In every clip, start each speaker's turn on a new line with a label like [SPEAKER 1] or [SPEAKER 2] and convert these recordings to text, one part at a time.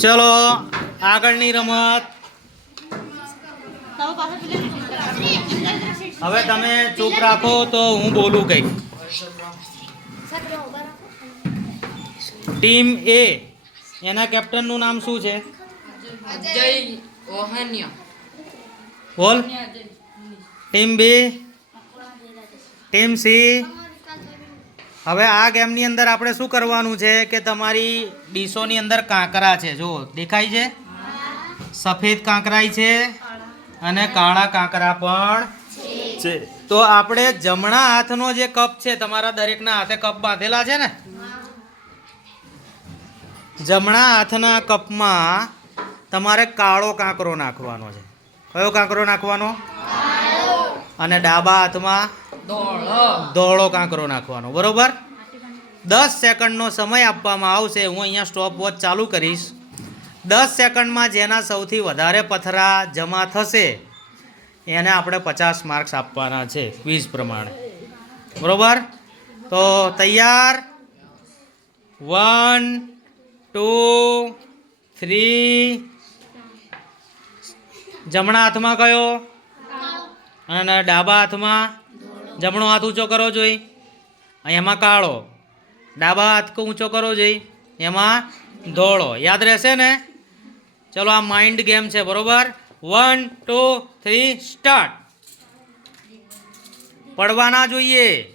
[SPEAKER 1] ચલો આગળની રમત. હવે તમે ચૂપ રાખો તો હું બોલું કંઈક. ટીમ એ એના કેપ્ટનનું નામ શું છે? બોલ. Team B. Team C. હવે આ ગેમની અંદર આપણે શું કરવાનું છે કે તમારી ડીશોની અંદર કાંકરા છે જો દેખાય છે? સફેદ કાંકરાઈ છે અને કાળા કાંકરા પણ છે. તો આપણે જમણા હાથનો જે કપ છે તમારા દરેકના હાથે કપ બાંધેલા છે ને? જમણા હાથના કપમાં તમારે કાળો કાંકરો નાખવાનો છે. કયો કાંકરો નાખવાનો? અને ડાબા હાથમાં ધોળો કાંકરો નાખવાનો બરોબર? દસ સેકન્ડનો સમય આપવામાં આવશે હું અહીંયા સ્ટોપ વોચ ચાલુ કરીશ. દસ સેકન્ડમાં જેના સૌથી વધારે પથરા જમા થશે એને આપણે પચાસ માર્ક્સ આપવાના છે ક્વિઝ પ્રમાણે. બરોબર? તો તૈયાર? વન ટુ થ્રી જમણા હાથમાં કયો? અને ડાબા હાથમાં? જમણો હાથ ઊંચો કરવો જોઈએ એમાં કાળો. ડાબા હાથ ઊંચો કરવો જોઈએ એમાં ધોળો. યાદ રહેશે ને? ચલો, આ માઇન્ડ ગેમ છે, બરોબર? વન ટુ થ્રી સ્ટાર્ટ પડવાના જોઈએ.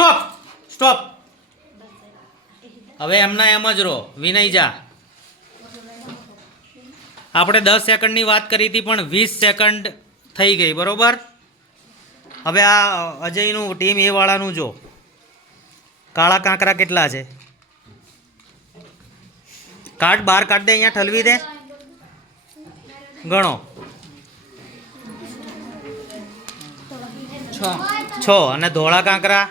[SPEAKER 1] સ્ટોપ! સ્ટોપ! હવે એમના એમ જ રહો. વિનય જા. આપણે દસ સેકન્ડની વાત કરી હતી, પણ વીસ સેકન્ડ થઈ ગઈ, બરોબર? હવે આ અજયનું ટીમ એ વાળાનું જો. કાળા કાંકરા કેટલા છે? કાઢ બહાર કાઢ દે, અહીંયા ઠલવી દે. ગણો.
[SPEAKER 2] છ.
[SPEAKER 1] અને ધોળા કાંકરા?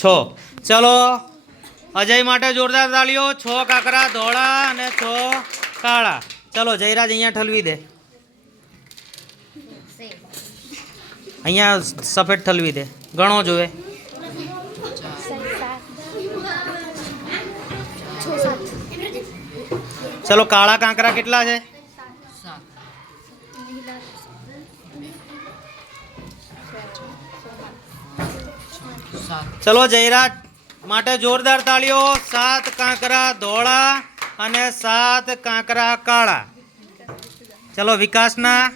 [SPEAKER 2] છ?
[SPEAKER 1] ચલો અજય માટે જોરદાર તાળીઓ છ કાકરા ધોળા અને છ કાળા. ચલો જયરાજ અહીંયા ઠલવી દે. અહીંયા સફેદ ઠલવી દે. ગણો જોવે. ચલો કાળા કાંકરા કેટલા છે? ચલો જયરાજ, માટે જોરદાર તાળીઓ, સાત કાંકરા ધોળા અને સાત કાંકરા કાળા. ચલો વિકાસના.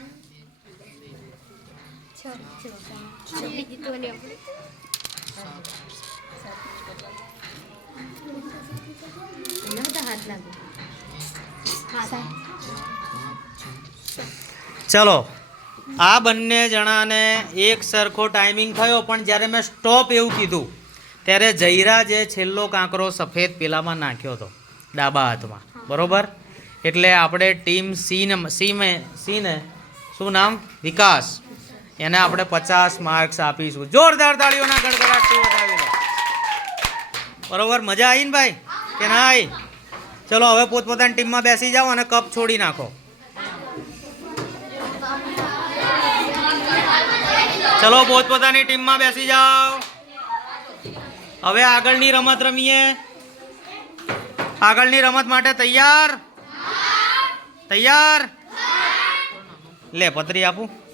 [SPEAKER 1] ચલો. આ બંને જણાને એક સરખો ટાઈમિંગ થયો, પણ જ્યારે મેં સ્ટોપ એવું કીધું, ત્યારે જયરાજે છેલ્લો કાંકરો સફેદ પેલામાં નાખ્યો હતો, ડાબા હાથમાં. બરોબર? એટલે આપણે ટીમ સીને સીમે, સીને શું નામ? વિકાસ. એને આપણે પચાસ માર્ક્સ આપીશું. જોરદાર તાળીઓના ગણગડાટથી વધાવી બરોબર? મજા આવી ને ભાઈ? કે ના આવી ચલો, હવે પોતપોતાની ટીમમાં બેસી જાઓ અને કપ છોડી નાખો. ચલો પોતપોતાની ટીમમાં બેસી જાઓ. હવે આગળની રમત રમીએ. આગળની રમત માટે તૈયાર? તૈયાર? લે, પતરી આપું.